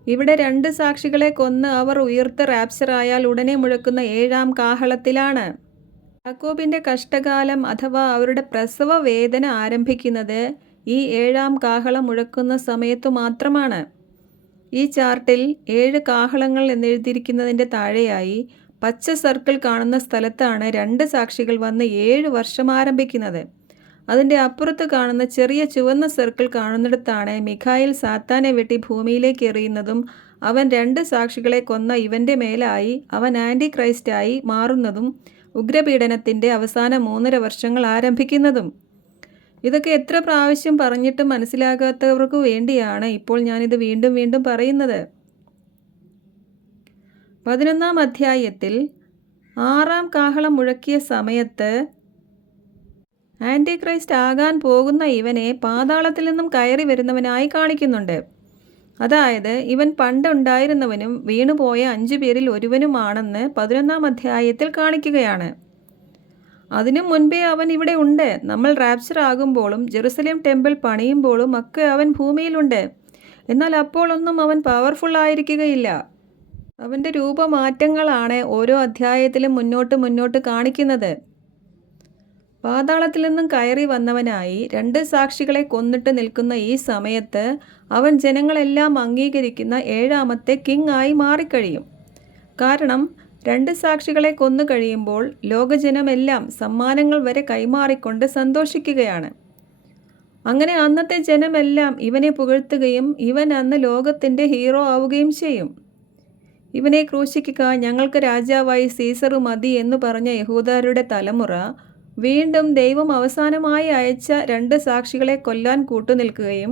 ഇവിടെ 2 സാക്ഷികളെ കൊന്ന് അവർ ഉയർത്ത് റാപ്ചറായാൽ ഉടനെ മുഴക്കുന്ന 7-ാം കാഹളത്തിലാണ്. യാക്കോബിൻ്റെ കഷ്ടകാലം അഥവാ അവരുടെ പ്രസവ വേദന ആരംഭിക്കുന്നത് ഈ 7-ാം കാഹളം മുഴക്കുന്ന സമയത്തു മാത്രമാണ്. ഈ ചാർട്ടിൽ 7 കാഹളങ്ങൾ എന്നെഴുതിയിരിക്കുന്നതിൻ്റെ താഴെയായി പച്ച സർക്കിൾ കാണുന്ന സ്ഥലത്താണ് 2 സാക്ഷികൾ വന്ന് 7 വർഷം ആരംഭിക്കുന്നത്. അതിൻ്റെ അപ്പുറത്ത് കാണുന്ന ചെറിയ ചുവന്ന സർക്കിൾ കാണുന്നിടത്താണ് മിഖായേൽ സാത്താനെ വെട്ടി ഭൂമിയിലേക്ക് എറിയുന്നതും അവൻ 2 സാക്ഷികളെ കൊന്ന ഇവൻ്റെ മേലായി അവൻ ആൻറ്റി ക്രൈസ്റ്റായി മാറുന്നതും ഉഗ്രപീഡനത്തിൻ്റെ അവസാന 3.5 വർഷങ്ങൾ ആരംഭിക്കുന്നതും. ഇതൊക്കെ എത്ര പ്രാവശ്യം പറഞ്ഞിട്ടും മനസ്സിലാകാത്തവർക്ക് വേണ്ടിയാണ് ഇപ്പോൾ ഞാനിത് വീണ്ടും വീണ്ടും പറയുന്നത്. 11-ാം അധ്യായത്തിൽ 6-ാം കാഹളം മുഴക്കിയ സമയത്ത് ആൻറ്റി ക്രൈസ്റ്റ് ആകാൻ പോകുന്ന ഇവനെ പാതാളത്തിൽ നിന്നും കയറി വരുന്നവനായി കാണിക്കുന്നുണ്ട്. അതായത് ഇവൻ പണ്ടുണ്ടായിരുന്നവനും വീണുപോയ 5 പേരിൽ ഒരുവനുമാണെന്ന് 11-ാം അധ്യായത്തിൽ കാണിക്കുകയാണ്. അതിനു മുൻപേ അവൻ ഇവിടെ ഉണ്ട്. നമ്മൾ റാപ്ചർ ആകുമ്പോഴും ജെറുസലേം ടെമ്പിൾ പണിയുമ്പോഴും ഒക്കെ അവൻ ഭൂമിയിലുണ്ട്. എന്നാൽ അപ്പോഴൊന്നും അവൻ പവർഫുൾ ആയിരിക്കുകയില്ല. അവൻ്റെ രൂപമാറ്റങ്ങളാണ് ഓരോ അധ്യായത്തിലും മുന്നോട്ട് കാണിക്കുന്നത്. പാതാളത്തിൽ നിന്നും കയറി വന്നവനായി 2 സാക്ഷികളെ കൊന്നിട്ട് നിൽക്കുന്ന ഈ സമയത്ത് അവൻ ജനങ്ങളെല്ലാം അംഗീകരിക്കുന്ന 7-ാമത്തെ കിങ് ആയി മാറിക്കഴിയും. കാരണം 2 സാക്ഷികളെ കൊന്നു കഴിയുമ്പോൾ ലോകജനമെല്ലാം സമ്മാനങ്ങൾ വരെ കൈമാറിക്കൊണ്ട് സന്തോഷിക്കുകയാണ്. അങ്ങനെ അന്നത്തെ ജനമെല്ലാം ഇവനെ പുകഴ്ത്തുകയും ഇവൻ അന്ന് ലോകത്തിൻ്റെ ഹീറോ ആവുകയും ചെയ്യും. ഇവനെ ക്രൂശിക്കുക, ഞങ്ങൾക്ക് രാജാവായി സീസർ മതി എന്ന് പറഞ്ഞ യഹൂദരുടെ തലമുറ വീണ്ടും ദൈവം അവസാനമായി അയച്ച 2 സാക്ഷികളെ കൊല്ലാൻ കൂട്ടുനിൽക്കുകയും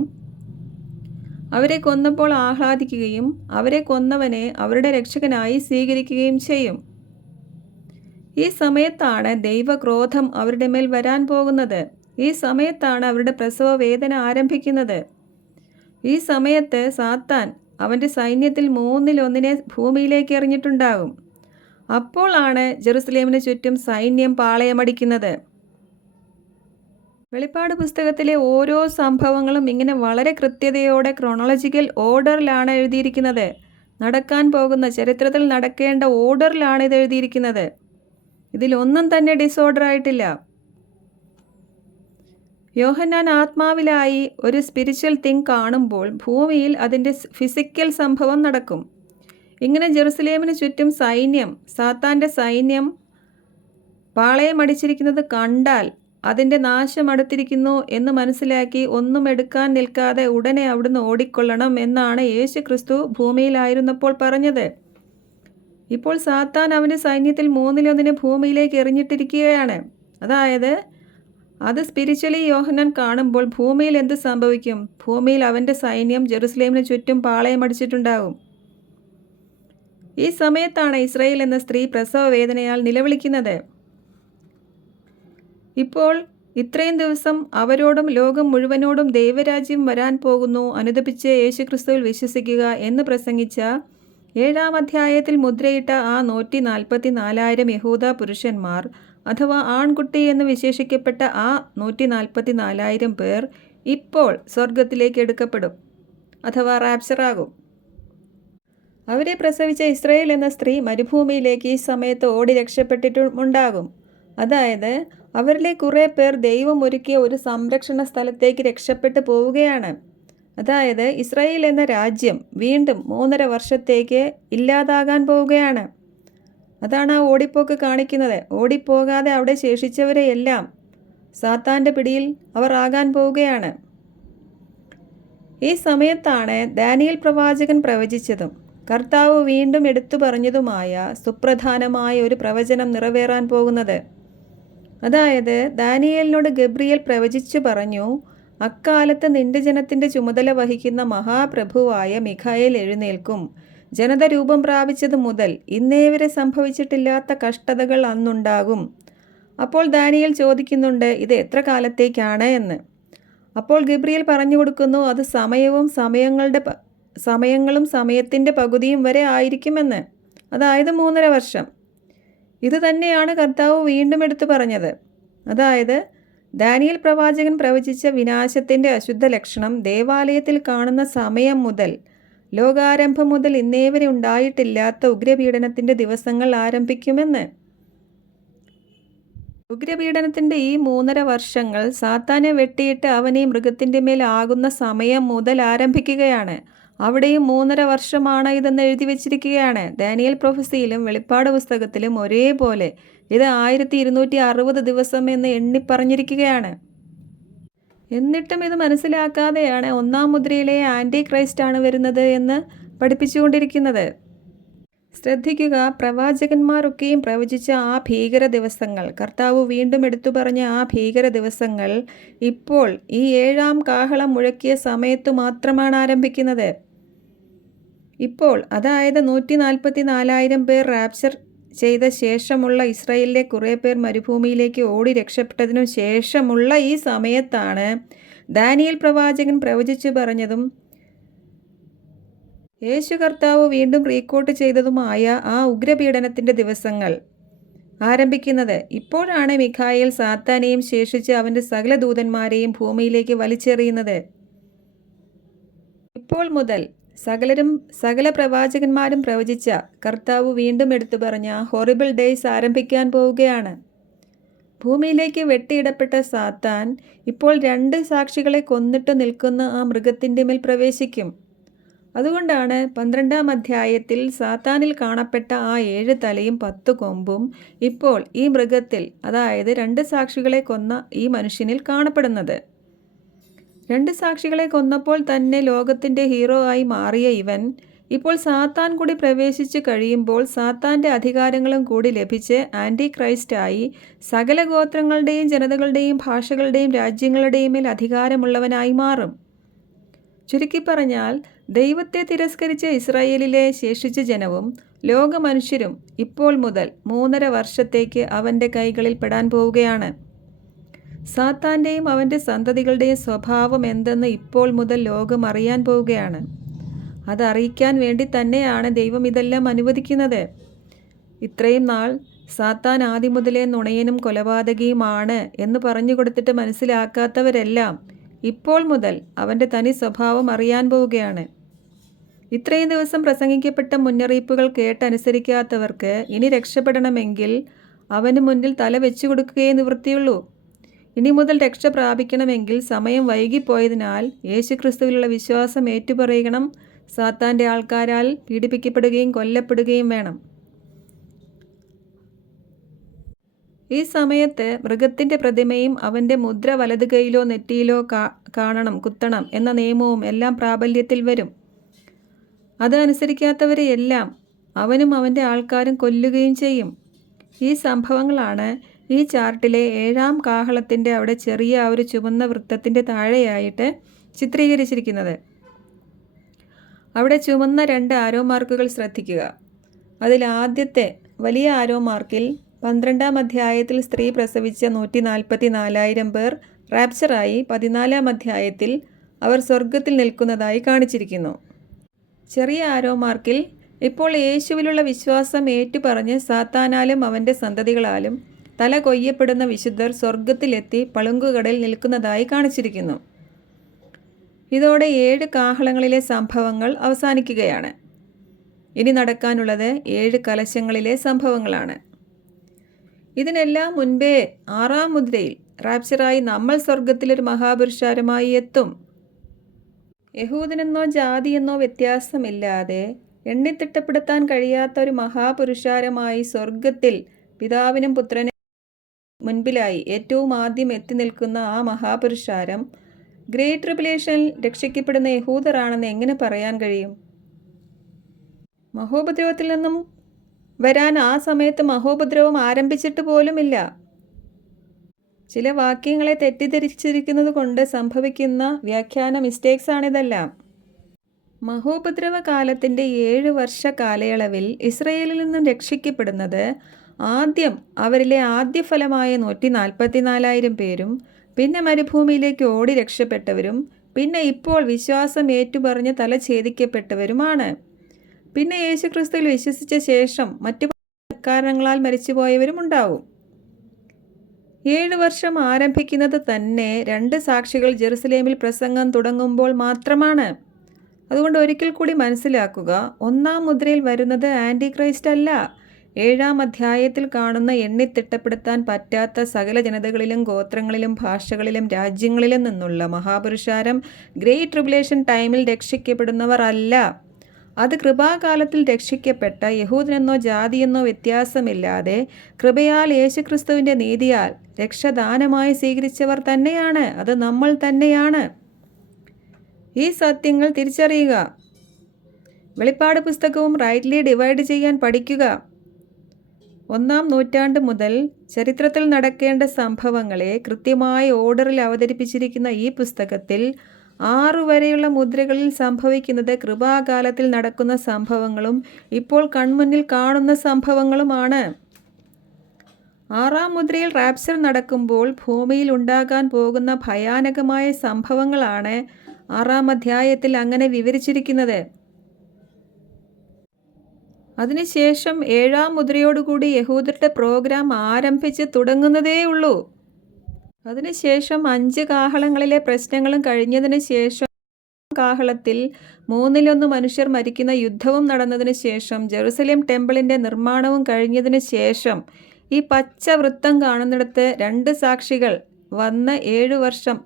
അവരെ കൊന്നപ്പോൾ ആഹ്ലാദിക്കുകയും അവരെ കൊന്നവനെ അവരുടെ രക്ഷകനായി സ്വീകരിക്കുകയും ചെയ്യും. ഈ സമയത്താണ് ദൈവക്രോധം അവരുടെ മേൽ വരാൻ പോകുന്നത്. ഈ സമയത്താണ് അവരുടെ പ്രസവ വേദന ആരംഭിക്കുന്നത്. ഈ സമയത്ത് സാത്താൻ അവൻ്റെ സൈന്യത്തിൽ 1/3 ഭൂമിയിലേക്ക് എറിഞ്ഞിട്ടുണ്ടാകും. അപ്പോൾ ആണ് ജെറുസലേമിന് ചുറ്റും സൈന്യം പാളയമടിക്കുന്നത്. വെളിപ്പാട് പുസ്തകത്തിലെ ഓരോ സംഭവങ്ങളും ഇങ്ങനെ വളരെ കൃത്യതയോടെ ക്രോണോളജിക്കൽ ഓർഡറിലാണ് എഴുതിയിരിക്കുന്നത്. നടക്കാൻ പോകുന്ന, ചരിത്രത്തിൽ നടക്കേണ്ട ഓർഡറിലാണ് ഇത് എഴുതിയിരിക്കുന്നത്. ഇതിലൊന്നും തന്നെ ഡിസോർഡർ ആയിട്ടില്ല. യോഹന്നാൻ ആത്മാവിലായി ഒരു സ്പിരിച്വൽ തിങ് കാണുമ്പോൾ ഭൂമിയിൽ അതിൻ്റെ ഫിസിക്കൽ സംഭവം നടക്കും. ഇങ്ങനെ ജെറുസലേമിന് ചുറ്റും സൈന്യം, സാത്താൻ്റെ സൈന്യം പാളയമടിച്ചിരിക്കുന്നത് കണ്ടാൽ അതിൻ്റെ നാശം അടുത്തിരിക്കുന്നു എന്ന് മനസ്സിലാക്കി ഒന്നും എടുക്കാൻ നിൽക്കാതെ ഉടനെ അവിടുന്ന് ഓടിക്കൊള്ളണം എന്നാണ് യേശു ക്രിസ്തു ഭൂമിയിലായിരുന്നപ്പോൾ പറഞ്ഞത്. ഇപ്പോൾ സാത്താൻ അവൻ്റെ സൈന്യത്തിൽ 1/3 ഭൂമിയിലേക്ക് എറിഞ്ഞിട്ടിരിക്കുകയാണ്. അതായത് അത് സ്പിരിച്വലി യോഹന്നാൻ കാണുമ്പോൾ ഭൂമിയിൽ എന്ത് സംഭവിക്കും? ഭൂമിയിൽ അവൻ്റെ സൈന്യം ജെറുസലേമിന് ചുറ്റും പാളയമടിച്ചിട്ടുണ്ടാകും. ഈ സമയത്താണ് ഇസ്രായേൽ എന്ന സ്ത്രീ പ്രസവ വേദനയാൽ നിലവിളിക്കുന്നത്. ഇപ്പോൾ ഇത്രയും ദിവസം അവരോടും ലോകം മുഴുവനോടും ദൈവരാജ്യം വരാൻ പോകുന്നു, അനുദപിച്ച് യേശുക്രിസ്തുവിൽ വിശ്വസിക്കുക എന്ന് പ്രസംഗിച്ച 7-ാം അധ്യായത്തിൽ മുദ്രയിട്ട ആ 144,000 യഹൂദ പുരുഷന്മാർ അഥവാ ആൺകുട്ടി എന്ന് വിശേഷിക്കപ്പെട്ട ആ 144,000 പേർ ഇപ്പോൾ സ്വർഗത്തിലേക്ക് എടുക്കപ്പെടും അഥവാ റാപ്ചറാകും. അവരെ പ്രസവിച്ച ഇസ്രായേൽ എന്ന സ്ത്രീ മരുഭൂമിയിലേക്ക് ഈ സമയത്ത് ഓടി രക്ഷപ്പെട്ടിട്ടുമുണ്ടാകും. അതായത് അവരിലെ കുറേ പേർ ദൈവം ഒരുക്കിയ ഒരു സംരക്ഷണ സ്ഥലത്തേക്ക് രക്ഷപ്പെട്ടു പോവുകയാണ്. അതായത് ഇസ്രായേൽ എന്ന രാജ്യം വീണ്ടും 3.5 വർഷത്തേക്ക് ഇല്ലാതാകാൻ പോവുകയാണ്. അതാണ് ആ ഓടിപ്പോക്ക് കാണിക്കുന്നത്. ഓടിപ്പോകാതെ അവിടെ ശേഷിച്ചവരെയെല്ലാം സാത്താൻ്റെ പിടിയിൽ അവർ ആകാൻ പോവുകയാണ്. ഈ സമയത്താണ് ദാനിയേൽ പ്രവാചകൻ പ്രവചിച്ചതും കർത്താവ് വീണ്ടും എടുത്തു പറഞ്ഞതുമായ സുപ്രധാനമായ ഒരു പ്രവചനം നിറവേറാൻ പോകുന്നത്. അതായത് ദാനിയേലിനോട് ഗബ്രിയേൽ പ്രവചിച്ചു പറഞ്ഞു, അക്കാലത്ത് നിന്റെ ജനത്തിൻ്റെ ചുമതല വഹിക്കുന്ന മഹാപ്രഭുവായ മിഖായേൽ എഴുന്നേൽക്കും. ജനത രൂപം പ്രാപിച്ചത് മുതൽ ഇന്നേ വരെ സംഭവിച്ചിട്ടില്ലാത്ത കഷ്ടതകൾ അന്നുണ്ടാകും. അപ്പോൾ ദാനിയേൽ ചോദിക്കുന്നുണ്ട്, ഇത് എത്ര കാലത്തേക്കാണ് എന്ന്. അപ്പോൾ ഗബ്രിയേൽ പറഞ്ഞു കൊടുക്കുന്നു, അത് സമയങ്ങളും സമയത്തിൻ്റെ പകുതിയും വരെ ആയിരിക്കുമെന്ന്. അതായത് 3.5 വർഷം. ഇത് തന്നെയാണ് കർത്താവ് വീണ്ടും എടുത്തു പറഞ്ഞത്. അതായത് ദാനിയേൽ പ്രവാചകൻ പ്രവചിച്ച വിനാശത്തിൻ്റെ അശുദ്ധ ലക്ഷണം ദേവാലയത്തിൽ കാണുന്ന സമയം മുതൽ ലോകാരംഭം മുതൽ ഇന്നേ വരെ ഉണ്ടായിട്ടില്ലാത്ത ഉഗ്രപീഡനത്തിൻ്റെ ദിവസങ്ങൾ ആരംഭിക്കുമെന്ന്. ഉഗ്രപീഡനത്തിൻ്റെ ഈ 3.5 വർഷങ്ങൾ സാത്താനെ വെട്ടിയിട്ട് അവനെ മൃഗത്തിൻ്റെ മേൽ ആകുന്ന സമയം മുതൽ ആരംഭിക്കുകയാണ്. അവിടെയും 3.5 വർഷമാണ് ഇതെന്ന് എഴുതി വച്ചിരിക്കുകയാണ്. ദാനിയേൽ പ്രൊഫസിയിലും വെളിപ്പാട് പുസ്തകത്തിലും ഒരേപോലെ ഇത് 1260 ദിവസം എന്ന് എണ്ണിപ്പറഞ്ഞിരിക്കുകയാണ്. എന്നിട്ടും ഇത് മനസ്സിലാക്കാതെയാണ് 1-ാം മുദ്രയിലെ ആൻറ്റി ക്രൈസ്റ്റ് ആണ് വരുന്നത് എന്ന് പഠിപ്പിച്ചുകൊണ്ടിരിക്കുന്നത്. ശ്രദ്ധിക്കുക, പ്രവാചകന്മാരൊക്കെയും പ്രവചിച്ച ആ ഭീകര ദിവസങ്ങൾ, കർത്താവ് വീണ്ടും എടുത്തു പറഞ്ഞ ആ ഭീകര ദിവസങ്ങൾ ഇപ്പോൾ ഈ 7-ാം കാഹളം മുഴക്കിയ സമയത്തു മാത്രമാണ് ആരംഭിക്കുന്നത്. ഇപ്പോൾ അതായത് 144,000 പേർ റാപ്ചർ ചെയ്ത ശേഷമുള്ള ഇസ്രായേലിലെ കുറേ പേർ മരുഭൂമിയിലേക്ക് ഓടി രക്ഷപ്പെട്ടതിനു ശേഷമുള്ള ഈ സമയത്താണ് ദാനിയേൽ പ്രവാചകൻ പ്രവചിച്ചു പറഞ്ഞതും യേശു കർത്താവ് വീണ്ടും റീകോട്ട് ചെയ്തതുമായ ആ ഉഗ്രപീഡനത്തിൻ്റെ ദിവസങ്ങൾ ആരംഭിക്കുന്നത്. ഇപ്പോഴാണ് മിഖായേൽ സാത്താനെയും ശേഷിച്ച് അവൻ്റെ സകല ദൂതന്മാരെയും ഭൂമിയിലേക്ക് വലിച്ചെറിയുന്നത്. ഇപ്പോൾ മുതൽ സകല പ്രവാചകന്മാരും പ്രവചിച്ച കർത്താവ് വീണ്ടും എടുത്തു പറഞ്ഞ ഹൊറിബിൾ ഡേയ്സ് ആരംഭിക്കാൻ പോവുകയാണ്. ഭൂമിയിലേക്ക് വെട്ടിയിടപ്പെട്ട സാത്താൻ ഇപ്പോൾ 2 സാക്ഷികളെ കൊന്നിട്ട് നിൽക്കുന്ന ആ മൃഗത്തിൻ്റെ മേൽ പ്രവേശിക്കും. അതുകൊണ്ടാണ് 12-ാം അധ്യായത്തിൽ സാത്താനിൽ കാണപ്പെട്ട ആ 7 തലയും 10 കൊമ്പും ഇപ്പോൾ ഈ മൃഗത്തിൽ, അതായത് 2 സാക്ഷികളെ കൊന്ന ഈ മനുഷ്യനിൽ കാണപ്പെടുന്നത്. 2 സാക്ഷികളെ കൊന്നപ്പോൾ തന്നെ ലോകത്തിൻ്റെ ഹീറോ ആയി മാറിയ ഇവൻ ഇപ്പോൾ സാത്താൻ കൂടി പ്രവേശിച്ച് കഴിയുമ്പോൾ സാത്താൻ്റെ അധികാരങ്ങളും കൂടി ലഭിച്ച് ആൻറ്റി ക്രൈസ്റ്റായി സകല ഗോത്രങ്ങളുടെയും ജനതകളുടെയും ഭാഷകളുടെയും രാജ്യങ്ങളുടെയും മേൽ അധികാരമുള്ളവനായി മാറും. ചുരുക്കി പറഞ്ഞാൽ ദൈവത്തെ തിരസ്കരിച്ച ഇസ്രായേലിലെ ശേഷിച്ച ജനവും ലോക മനുഷ്യരും ഇപ്പോൾ മുതൽ 3.5 വർഷത്തേക്ക് അവൻ്റെ കൈകളിൽ പെടാൻ പോവുകയാണ്. സാത്താൻ്റെയും അവൻ്റെ സന്തതികളുടെയും സ്വഭാവം എന്തെന്ന് ഇപ്പോൾ മുതൽ ലോകം അറിയാൻ പോവുകയാണ്. അതറിയിക്കാൻ വേണ്ടി തന്നെയാണ് ദൈവം ഇതെല്ലാം അനുവദിക്കുന്നത്. ഇത്രയും നാൾ സാത്താൻ ആദ്യം മുതലേ നുണയനും കൊലപാതകിയുമാണ് എന്ന് പറഞ്ഞു കൊടുത്തിട്ട് മനസ്സിലാക്കാത്തവരെല്ലാം ഇപ്പോൾ മുതൽ അവൻ്റെ തനി സ്വഭാവം അറിയാൻ പോവുകയാണ്. ഇത്രയും ദിവസം പ്രസംഗിക്കപ്പെട്ട മുന്നറിയിപ്പുകൾ കേട്ടനുസരിക്കാത്തവർക്ക് ഇനി രക്ഷപ്പെടണമെങ്കിൽ അവന് മുന്നിൽ തല വെച്ചു കൊടുക്കുകയേ നിവൃത്തിയുള്ളൂ. ഇനി മുതൽ രക്ഷ പ്രാപിക്കണമെങ്കിൽ സമയം വൈകിപ്പോയതിനാൽ യേശുക്രിസ്തുവിലുള്ള വിശ്വാസം ഏറ്റുപറയണം. സാത്താൻ്റെ ആൾക്കാരാൽ പീഡിപ്പിക്കപ്പെടുകയും കൊല്ലപ്പെടുകയും വേണം. ഈ സമയത്ത് മൃഗത്തിൻ്റെ പ്രതിമയും അവൻ്റെ മുദ്ര വലതു കൈയിലോ നെറ്റിയിലോ കാണണം, കുത്തണം എന്ന നിയമവും എല്ലാം പ്രാബല്യത്തിൽ വരും. അത് അനുസരിക്കാത്തവരെയെല്ലാം അവനും അവൻ്റെ ആൾക്കാരും കൊല്ലുകയും ചെയ്യും. ഈ സംഭവങ്ങളാണ് ഈ ചാർട്ടിലെ 7-ാം കാഹളത്തിൻ്റെ അവിടെ ചെറിയ ആ ഒരു ചുവന്ന വൃത്തത്തിൻ്റെ താഴെയായിട്ട് ചിത്രീകരിച്ചിരിക്കുന്നത്. അവിടെ ചുവന്ന 2 ആരോ മാർക്കുകൾ ശ്രദ്ധിക്കുക. അതിൽ ആദ്യത്തെ വലിയ ആരോ മാർക്കിൽ 12-ാം അധ്യായത്തിൽ സ്ത്രീ പ്രസവിച്ച 144,000 പേർ റാപ്ചറായി 14-ാം അധ്യായത്തിൽ അവർ സ്വർഗത്തിൽ നിൽക്കുന്നതായി കാണിച്ചിരിക്കുന്നു. ചെറിയ ആരോ മാർക്കിൽ ഇപ്പോൾ യേശുവിലുള്ള വിശ്വാസം ഏറ്റുപറഞ്ഞ് സാത്താനാലും അവൻ്റെ സന്തതികളാലും തല കൊയ്യപ്പെടുന്ന വിശുദ്ധർ സ്വർഗത്തിലെത്തി പളുങ്കുകടൽ നിൽക്കുന്നതായി കാണിച്ചിരിക്കുന്നു. ഇതോടെ 7 കാഹളങ്ങളിലെ സംഭവങ്ങൾ അവസാനിക്കുകയാണ്. ഇനി നടക്കാനുള്ളത് 7 കലശങ്ങളിലെ സംഭവങ്ങളാണ്. ഇതിനെല്ലാം മുൻപേ 6-ാം മുദ്രയിൽ റാപ്ചറായി നമ്മൾ സ്വർഗത്തിലൊരു മഹാപുരുഷാരമായി എത്തും. യഹൂദനെന്നോ ജാതിയെന്നോ വ്യത്യാസമില്ലാതെ എണ്ണിത്തിട്ടപ്പെടുത്താൻ കഴിയാത്ത ഒരു മഹാപുരുഷാരമായി സ്വർഗത്തിൽ പിതാവിനും പുത്രനും മുൻപിലായി ഏറ്റവും ആദ്യം എത്തി നിൽക്കുന്ന ആ മഹാപുരുഷാരം ഗ്രേറ്റ് ട്രിബുലേഷനിൽ രക്ഷിക്കപ്പെടുന്ന യഹൂദരാണെന്ന് എങ്ങനെ പറയാൻ കഴിയും? മഹോപദ്രവത്തിൽ നിന്നും വരാൻ ആ സമയത്ത് മഹോപദ്രവം ആരംഭിച്ചിട്ട് പോലുമില്ല. ചില വാക്യങ്ങളെ തെറ്റിദ്ധരിച്ചിരിക്കുന്നത് കൊണ്ട് സംഭവിക്കുന്ന വ്യാഖ്യാന മിസ്റ്റേക്സ് ആണിതെല്ലാം. മഹോപദ്രവ കാലത്തിൻ്റെ 7 വർഷ കാലയളവിൽ ഇസ്രയേലിൽ നിന്നും രക്ഷിക്കപ്പെടുന്നത് ആദ്യം അവരിലെ ആദ്യ ഫലമായ 144,000 പേരും, പിന്നെ മരുഭൂമിയിലേക്ക് ഓടി രക്ഷപ്പെട്ടവരും, പിന്നെ ഇപ്പോൾ വിശ്വാസം ഏറ്റുപറഞ്ഞ് തല ഛേദിക്കപ്പെട്ടവരുമാണ്. പിന്നെ യേശുക്രിസ്തുവിൽ വിശ്വസിച്ച ശേഷം മറ്റു കാരണങ്ങളാൽ മരിച്ചുപോയവരും ഉണ്ടാവും. 7 വർഷം ആരംഭിക്കുന്നത് തന്നെ 2 സാക്ഷികൾ ജെറുസലേമിൽ പ്രസംഗം തുടങ്ങുമ്പോൾ മാത്രമാണ്. അതുകൊണ്ട് ഒരിക്കൽ കൂടി മനസ്സിലാക്കുക, 1-ാം മുദ്രയിൽ വരുന്നത് ആൻറ്റി ക്രൈസ്റ്റ് അല്ല. 7-ാം അധ്യായത്തിൽ കാണുന്ന എണ്ണിത്തിട്ടപ്പെടുത്താൻ പറ്റാത്ത സകല ജനതകളിലും ഗോത്രങ്ങളിലും ഭാഷകളിലും രാജ്യങ്ങളിലും നിന്നുള്ള മഹാപുരുഷാരം ഗ്രേറ്റ് ട്രിബുലേഷൻ ടൈമിൽ രക്ഷിക്കപ്പെടുന്നവർ അല്ല. അത് കൃപാകാലത്തിൽ രക്ഷിക്കപ്പെട്ട യഹൂദനെന്നോ ജാതിയെന്നോ വ്യത്യാസമില്ലാതെ കൃപയാൽ യേശുക്രിസ്തുവിൻ്റെ നീതിയാൽ രക്ഷദാനമായി സ്വീകരിച്ചവർ തന്നെയാണ്. അത് നമ്മൾ തന്നെയാണ്. ഈ സത്യങ്ങൾ തിരിച്ചറിയുക. വെളിപ്പാട് പുസ്തകവും റൈറ്റ്ലി ഡിവൈഡ് ചെയ്യാൻ പഠിക്കുക. 1-ാം നൂറ്റാണ്ട് മുതൽ ചരിത്രത്തിൽ നടക്കേണ്ട സംഭവങ്ങളെ കൃത്യമായ ഓർഡറിൽ അവതരിപ്പിച്ചിരിക്കുന്ന ഈ പുസ്തകത്തിൽ 6 വരെയുള്ള മുദ്രകളിൽ സംഭവിക്കുന്നത് കൃപാകാലത്തിൽ നടക്കുന്ന സംഭവങ്ങളും ഇപ്പോൾ കൺമുന്നിൽ കാണുന്ന സംഭവങ്ങളുമാണ്. 6-ാം മുദ്രയിൽ റാപ്ചർ നടക്കുമ്പോൾ ഭൂമിയിൽ ഉണ്ടാകാൻ പോകുന്ന ഭയാനകമായ സംഭവങ്ങളാണ് 6-ാം അധ്യായത്തിൽ അങ്ങനെ വിവരിച്ചിരിക്കുന്നത്. അതിനുശേഷം 7-ാം മുദ്രയോടുകൂടി യഹൂദരുടെ പ്രോഗ്രാം ആരംഭിച്ച് തുടങ്ങുന്നതേയുള്ളൂ. അതിനുശേഷം 5 കാഹളങ്ങളിലെ പ്രശ്നങ്ങളും കഴിഞ്ഞതിന് ശേഷം കാഹളത്തിൽ 1/3 മനുഷ്യർ മരിക്കുന്ന യുദ്ധവും നടന്നതിന് ശേഷം ജെറുസലേം ടെമ്പിളിൻ്റെ നിർമ്മാണവും കഴിഞ്ഞതിന് ശേഷം ഈ പച്ച വൃത്തം കാണുന്നിടത്ത് 2 സാക്ഷികൾ വന്ന് 7 വർഷം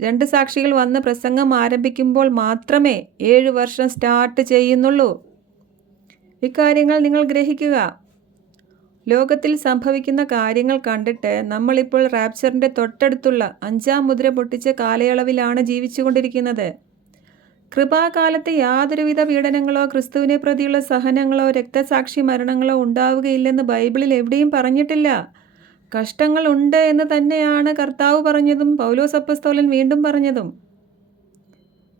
2 സാക്ഷികൾ വന്ന് പ്രസംഗം ആരംഭിക്കുമ്പോൾ മാത്രമേ 7 വർഷം സ്റ്റാർട്ട് ചെയ്യുന്നുള്ളൂ. ഇക്കാര്യങ്ങൾ നിങ്ങൾ ഗ്രഹിക്കുക. ലോകത്തിൽ സംഭവിക്കുന്ന കാര്യങ്ങൾ കണ്ടിട്ട് നമ്മളിപ്പോൾ റാപ്ചറിൻ്റെ തൊട്ടടുത്തുള്ള 5-ാം മുദ്ര പൊട്ടിച്ച കാലയളവിലാണ് ജീവിച്ചുകൊണ്ടിരിക്കുന്നത്. കൃപാകാലത്ത് യാതൊരുവിധ പീഡനങ്ങളോ ക്രിസ്തുവിനെ പ്രതിയുള്ള സഹനങ്ങളോ രക്തസാക്ഷി മരണങ്ങളോ ഉണ്ടാവുകയില്ലെന്ന് ബൈബിളിൽ എവിടെയും പറഞ്ഞിട്ടില്ല. കഷ്ടങ്ങൾ ഉണ്ട് എന്ന് തന്നെയാണ് കർത്താവ് പറഞ്ഞതും പൗലോസ് അപ്പസ്തോലൻ വീണ്ടും പറഞ്ഞതും.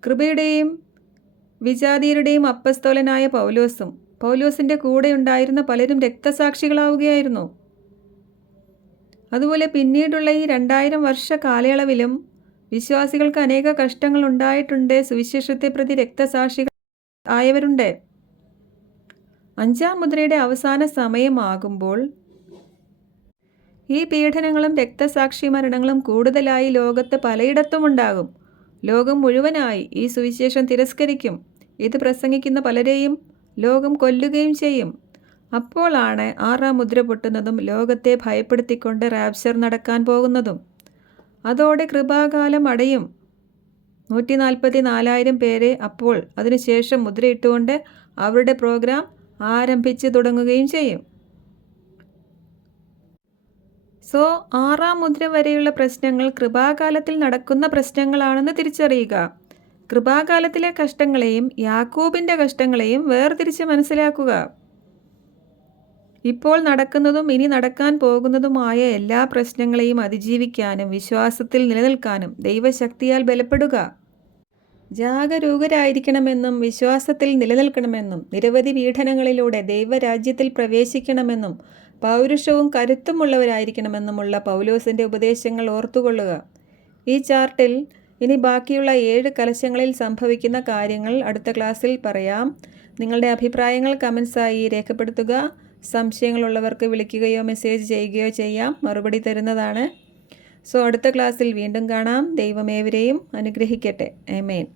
കൃപയുടെയും വിജാതീയരുടെയും അപ്പസ്തോലനായ പൗലോസും പൗലോസിൻ്റെ കൂടെ ഉണ്ടായിരുന്ന പലരും രക്തസാക്ഷികളാവുകയായിരുന്നു. അതുപോലെ പിന്നീടുള്ള ഈ 2000 വർഷ കാലയളവിലും വിശ്വാസികൾക്ക് അനേക കഷ്ടങ്ങൾ ഉണ്ടായിട്ടുണ്ട്. സുവിശേഷത്തെ പ്രതി രക്തസാക്ഷികൾ ആയവരുണ്ട്. 5-ാം മുദ്രയുടെ അവസാന സമയമാകുമ്പോൾ ഈ പീഡനങ്ങളും രക്തസാക്ഷി മരണങ്ങളും കൂടുതലായി ലോകത്ത് പലയിടത്തും ഉണ്ടാകും. ലോകം മുഴുവനായി ഈ സുവിശേഷം തിരസ്കരിക്കും. ഇത് പ്രസംഗിക്കുന്ന പലരെയും ലോകം കൊല്ലുകയും ചെയ്യും. അപ്പോഴാണ് 6-ാം മുദ്ര പൊട്ടുന്നതും ലോകത്തെ ഭയപ്പെടുത്തിക്കൊണ്ട് റാപ്ചർ നടക്കാൻ പോകുന്നതും. അതോടെ കൃപാകാലം അടയും. 144,000 പേരെ അപ്പോൾ അതിനുശേഷം മുദ്രയിട്ടുകൊണ്ട് അവരുടെ പ്രോഗ്രാം ആരംഭിച്ച് തുടങ്ങുകയും ചെയ്യും. 6-ാം മുദ്ര വരെയുള്ള പ്രശ്നങ്ങൾ കൃപാകാലത്തിൽ നടക്കുന്ന പ്രശ്നങ്ങളാണെന്ന് തിരിച്ചറിയുക. കൃപാകാലത്തിലെ കഷ്ടങ്ങളെയും യാക്കോബിൻ്റെ കഷ്ടങ്ങളെയും വേർതിരിച്ച് മനസ്സിലാക്കുക. ഇപ്പോൾ നടക്കുന്നതും ഇനി നടക്കാൻ പോകുന്നതുമായ എല്ലാ പ്രശ്നങ്ങളെയും അതിജീവിക്കാനും വിശ്വാസത്തിൽ നിലനിൽക്കാനും ദൈവശക്തിയാൽ ബലപ്പെടുക. ജാഗരൂകരായിരിക്കണമെന്നും വിശ്വാസത്തിൽ നിലനിൽക്കണമെന്നും നിരവധി പീഡനങ്ങളിലൂടെ ദൈവരാജ്യത്തിൽ പ്രവേശിക്കണമെന്നും പൗരുഷവും കരുത്തുമുള്ളവരായിരിക്കണമെന്നുമുള്ള പൗലോസിൻ്റെ ഉപദേശങ്ങൾ ഓർത്തുകൊള്ളുക. ഈ ചാർട്ടിൽ ഇനി ബാക്കിയുള്ള 7 കലശങ്ങളിൽ സംഭവിക്കുന്ന കാര്യങ്ങൾ അടുത്ത ക്ലാസ്സിൽ പറയാം. നിങ്ങളുടെ അഭിപ്രായങ്ങൾ കമൻസായി രേഖപ്പെടുത്തുക. സംശയങ്ങളുള്ളവർക്ക് വിളിക്കുകയോ മെസ്സേജ് ചെയ്യുകയോ ചെയ്യാം, മറുപടി തരുന്നതാണ്. അടുത്ത ക്ലാസ്സിൽ വീണ്ടും കാണാം. ദൈവമേവരെയും അനുഗ്രഹിക്കട്ടെ. ആമേൻ.